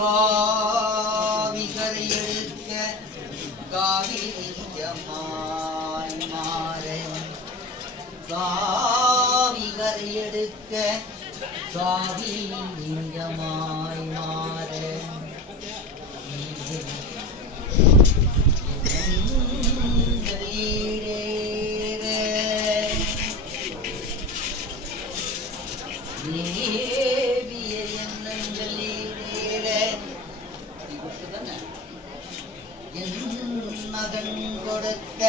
காவிகரை எடுக்க காவிரியமாய் மாற காவிகரை எடுக்க காவிலிங்கமாய் மாற ஏவிய மகன் கொடுக்க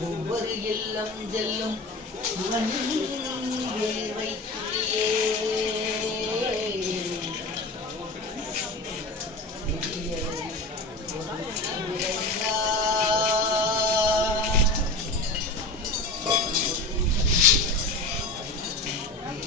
ஒவ்வொரு இல்லம் செல்லும் வைத்தியே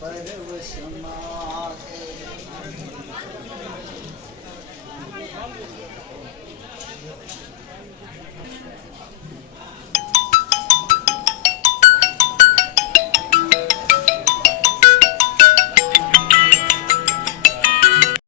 परवसमा